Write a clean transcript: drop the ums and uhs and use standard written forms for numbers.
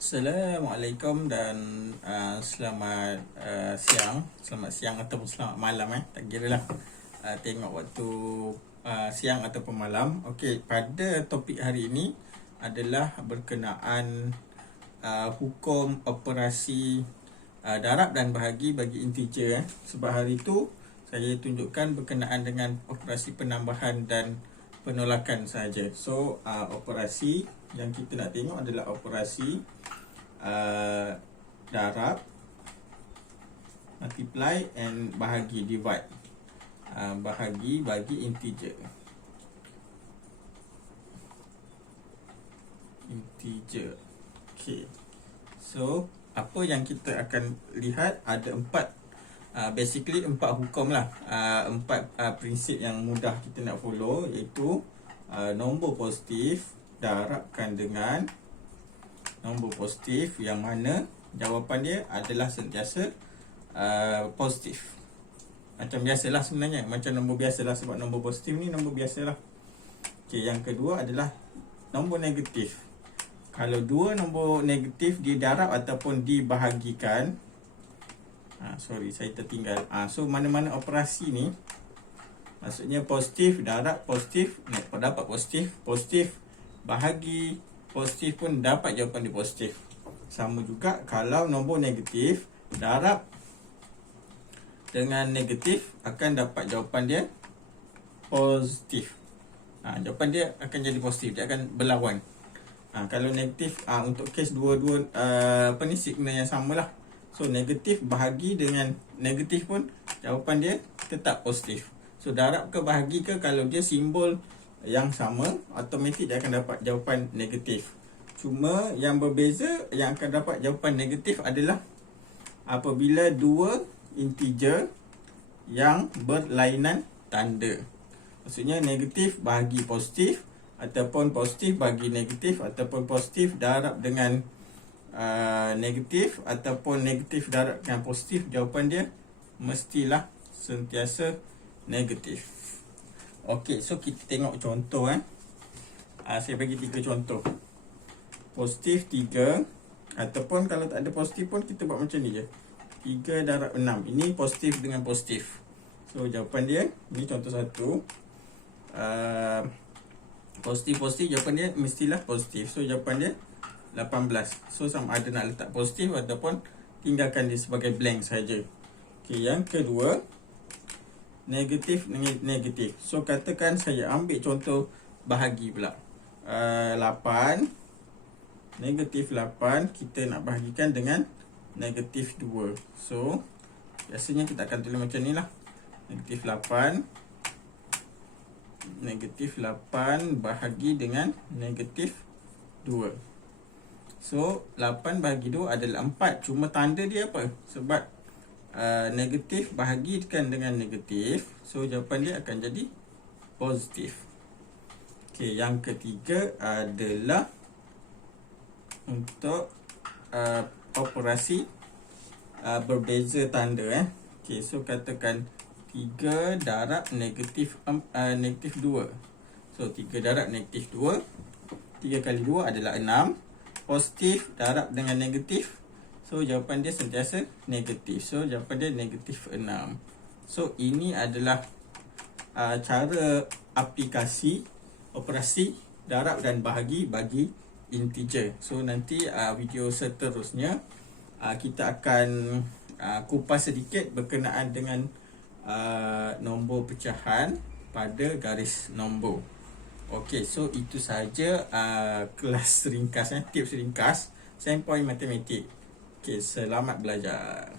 Assalamualaikum dan selamat siang ataupun selamat malam tak kira lah, tengok waktu siang ataupun malam. Okey, pada topik hari ini adalah berkenaan hukum operasi darab dan bahagi bagi integer. Sebab hari itu saya tunjukkan berkenaan dengan operasi penambahan dan penolakan saja. So operasi yang kita nak tengok adalah operasi darab, multiply and bahagi, divide, bahagi bagi integer. Okay, so apa yang kita akan lihat ada basically empat hukum lah, empat prinsip yang mudah kita nak follow, iaitu nombor positif darabkan dengan nombor positif yang mana jawapan dia adalah sentiasa positif. Macam biasalah sebenarnya, macam nombor biasalah, sebab nombor positif ni nombor biasalah. Okey, yang kedua adalah nombor negatif. Kalau dua nombor negatif didarab ataupun dibahagikan, saya tertinggal. So mana-mana operasi ni, maksudnya positif darab positif, dapat positif, positif bahagi positif pun dapat jawapan dia positif. Sama juga kalau nombor negatif darab dengan negatif akan dapat jawapan dia positif. Jawapan dia akan jadi positif, dia akan berlawan. Kalau negatif, untuk kes dua-dua sigma yang samalah. So negatif bahagi dengan negatif pun jawapan dia tetap positif. So darab ke bahagi ke, kalau dia simbol yang sama, automatik dia akan dapat jawapan negatif. Cuma yang berbeza, yang akan dapat jawapan negatif adalah apabila dua integer yang berlainan tanda. Maksudnya negatif bahagi positif, ataupun positif bagi negatif, ataupun positif darab dengan negatif, ataupun negatif darab dengan positif, jawapan dia mestilah sentiasa negatif. Okey, so kita tengok contoh. Saya bagi 3 contoh. Positif 3, ataupun kalau tak ada positif pun kita buat macam ni je, 3 darab 6. Ini positif dengan positif. So jawapan dia, ni contoh 1, positif-positif, jawapan dia mestilah positif. So jawapan dia 18. So sama ada nak letak positif ataupun tinggalkan dia sebagai blank saja. Okey, yang kedua, negatif dengan negatif. So katakan saya ambil contoh bahagi pula, 8, negatif 8 kita nak bahagikan dengan negatif 2. So biasanya kita akan tulis macam ni lah, negatif 8, negatif 8 bahagi dengan negatif 2. So 8 bahagi 2 adalah 4. Cuma tanda dia apa? Sebab negatif bahagikan dengan negatif, so jawapan dia akan jadi positif. Okey, yang ketiga adalah untuk operasi berbeza tanda. Okey, so katakan 3 darab negatif 2. So 3 darab negatif 2, 3 kali 2 adalah 6. Positif darab dengan negatif, so jawapan dia sentiasa negatif. So jawapan dia negatif 6. So ini adalah cara aplikasi operasi darab dan bahagi bagi integer. So nanti video seterusnya kita akan kupas sedikit berkenaan dengan nombor pecahan pada garis nombor. Okey, so itu sahaja kelas ringkas, tips ringkas 10 point matematik. Okey, selamat belajar.